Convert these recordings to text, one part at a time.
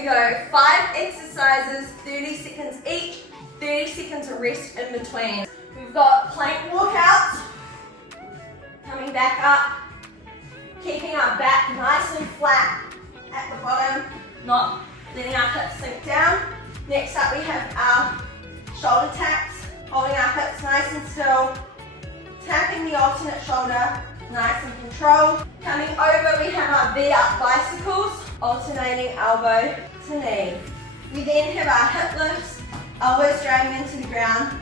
we go. 5 exercises, 30 seconds each, 30 seconds of rest in between. We've got plank walkouts, coming back up, keeping our back nice and flat at the bottom, not letting our hips sink down. Next up we have our shoulder taps, holding our hips nice and still, tapping the alternate shoulder, nice and controlled. Coming over we have our V-up bicycles, alternating elbow to knee. We then have our hip lifts, elbows driving into the ground,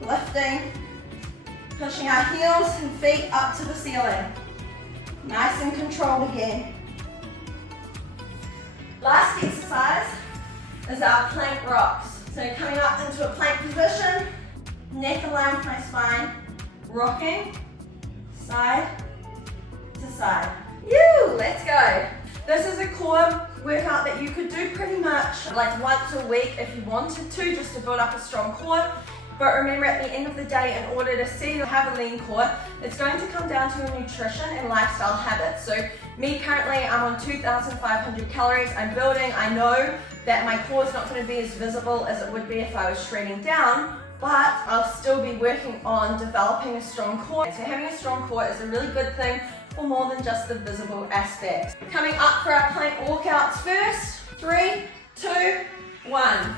lifting, pushing our heels and feet up to the ceiling. Nice and controlled again. Last exercise is our plank rocks. So coming up into a plank position, neck aligned with my spine, rocking side to side. Let's go. This is a core workout that you could do pretty much like once a week if you wanted to, just to build up a strong core. But remember, at the end of the day, in order to see you have a lean core, it's going to come down to your nutrition and lifestyle habits. So me currently, I'm on 2,500 calories. I'm building. I know that my core is not going to be as visible as it would be if I was shredding down, but I'll still be working on developing a strong core. So having a strong core is a really good thing for more than just the visible aspects. Coming up for our plank walkouts first. 3, 2, 1.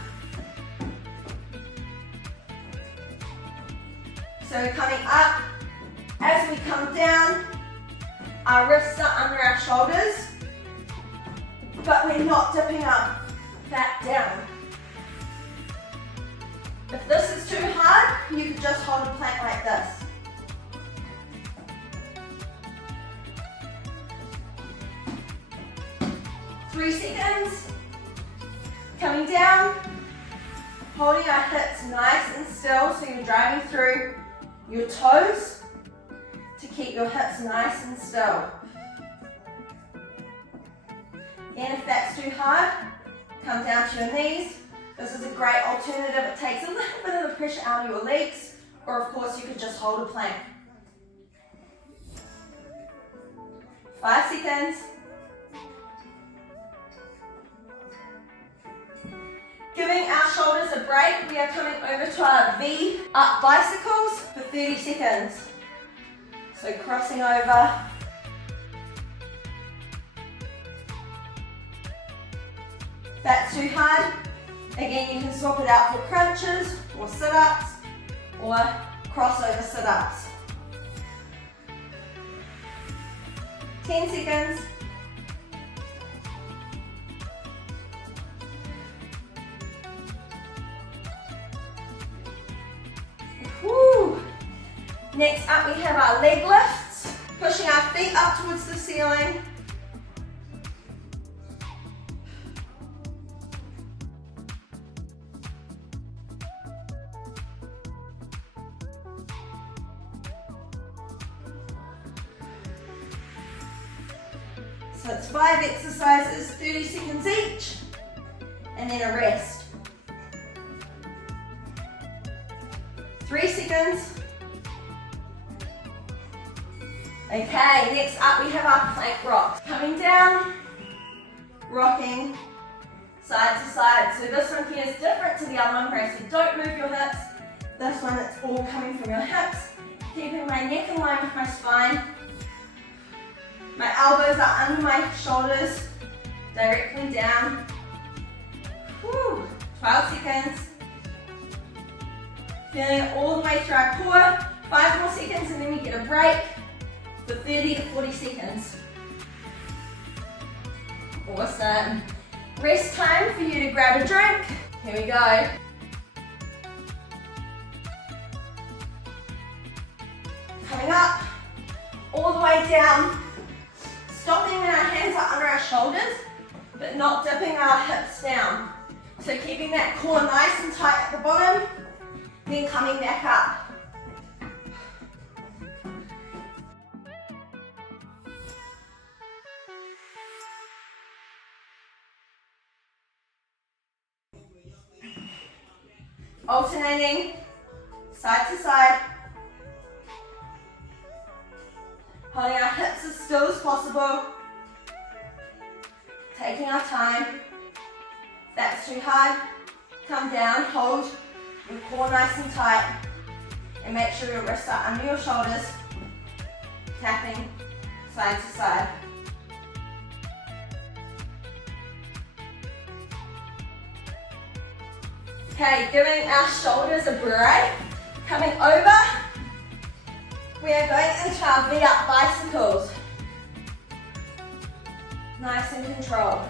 So coming up, as we come down, our wrists are under our shoulders, but we're not dipping up, back down. If this is too hard, you could just hold a plank like this. Three seconds. Coming down, holding our hips nice and still so you're driving through your toes to keep your hips nice and still. And if that's too hard, come down to your knees. This is a great alternative. It takes a little bit of the pressure out of your legs, or of course you could just hold a plank. 5 seconds. Giving our shoulders a break, we are coming over to our V-up bicycles for 30 seconds. So crossing over. If that's too hard, again you can swap it out for crunches or sit-ups or crossover sit-ups. 10 seconds. Woo. Next up we have our leg lifts, pushing our feet up towards the ceiling. So it's 5 exercises, 30 seconds each, and then a rest. 3 seconds. Okay, next up we have our plank rocks. Coming down, rocking side to side. So this one here is different to the other one where I said don't move your hips. This one it's all coming from your hips. Keeping my neck in line with my spine. My elbows are under my shoulders, directly down. Woo. 12 seconds. Feeling it all the way through our core. 5 more seconds and then we get a break for 30 to 40 seconds. Awesome. Rest time for you to grab a drink. Here we go. Coming up, all the way down. Stopping when our hands are under our shoulders, but not dipping our hips down. So keeping that core nice and tight at the bottom, then coming back up. Alternating side to side. Holding our hips as still as possible. Taking our time. If that's too hard, come down, hold your core nice and tight, and make sure your wrists are under your shoulders, tapping side to side. Okay, giving our shoulders a break. Coming over, we are going into our V-up bicycles. Nice and controlled.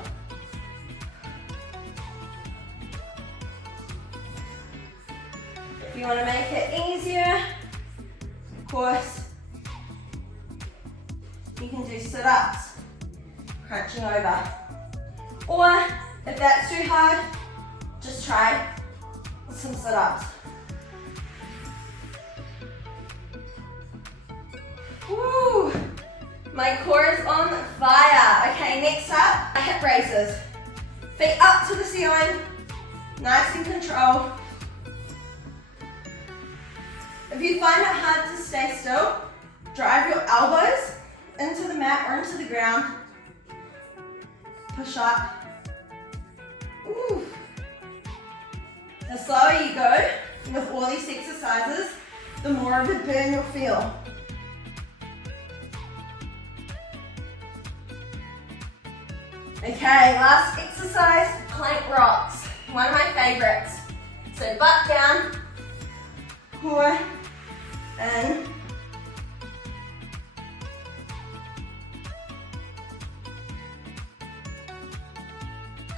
If you want to make it easier, of course, you can do sit-ups, crunching over. Or, if that's too hard, just try some sit-ups. Woo! My core is on fire. Okay, next up, hip raises. Feet up to the ceiling, nice and controlled. If you find it hard to stay still, drive your elbows into the mat or into the ground. Push up. Ooh. The slower you go with all these exercises, the more of a burn you'll feel. Okay, last exercise, plank rocks. One of my favorites. So butt down, core in.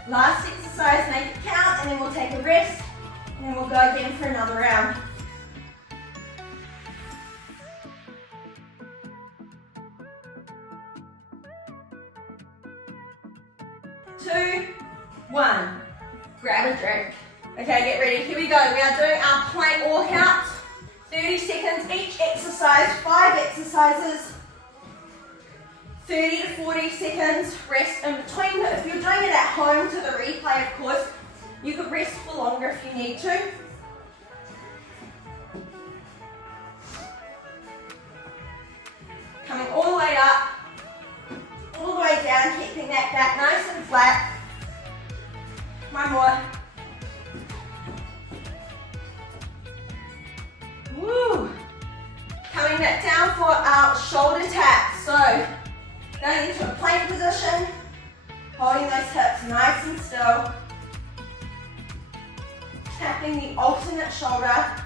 Last exercise, make it count, and then we'll take a rest, and then we'll go again for another round. Two, one, grab a drink. Okay, get ready, here we go. We are doing our plank walkout. 30 seconds each exercise, 5 exercises. 30 to 40 seconds rest in between. If you're doing it at home to the replay, of course, you could rest for longer if you need to. Coming all the way up, all the way down, keeping that back nice and flat. One more. Woo! Coming back down for our shoulder taps. So, going into a plank position, holding those hips nice and still. Tapping the alternate shoulder.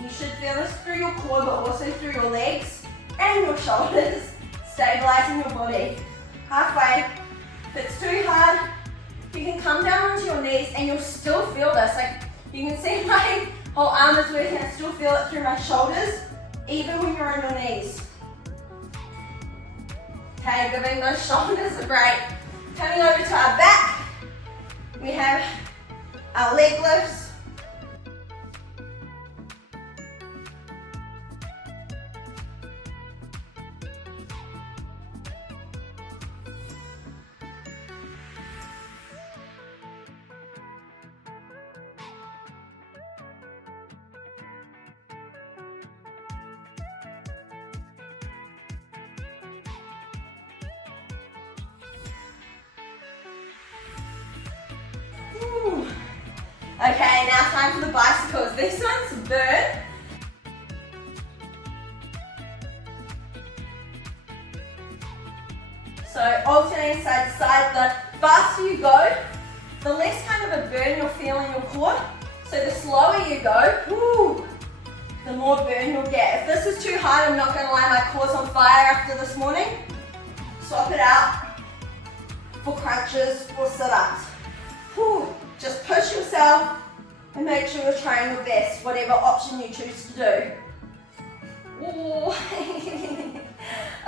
You should feel this through your core, but also through your legs and your shoulders, stabilizing your body. Halfway. If it's too hard, you can come down onto your knees and you'll still feel this. Like, you can see my whole arm is working, I still feel it through my shoulders, even when you're on your knees. Okay, giving those shoulders a break. Coming over to our back, we have our leg lifts. Okay, now time for the bicycles. These ones burn. So alternating side to side, the faster you go, the less kind of a burn you'll feel in your core. So the slower you go, the more burn you'll get. If this is too hard, I'm not going to lie, my core's on fire after this morning. Swap it out for crunches or sit-ups. Just push yourself and make sure you're trying your best, whatever option you choose to do.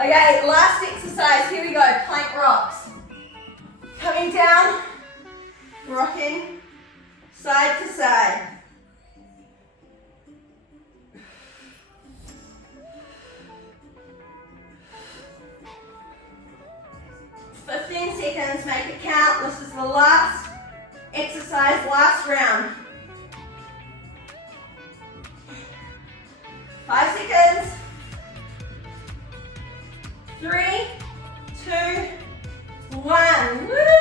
Okay, last exercise, here we go, plank rocks. Coming down, rocking side to side. "15 seconds, make it count. This is the last exercise, last round. 5 seconds. 3, 2, 1. Woo!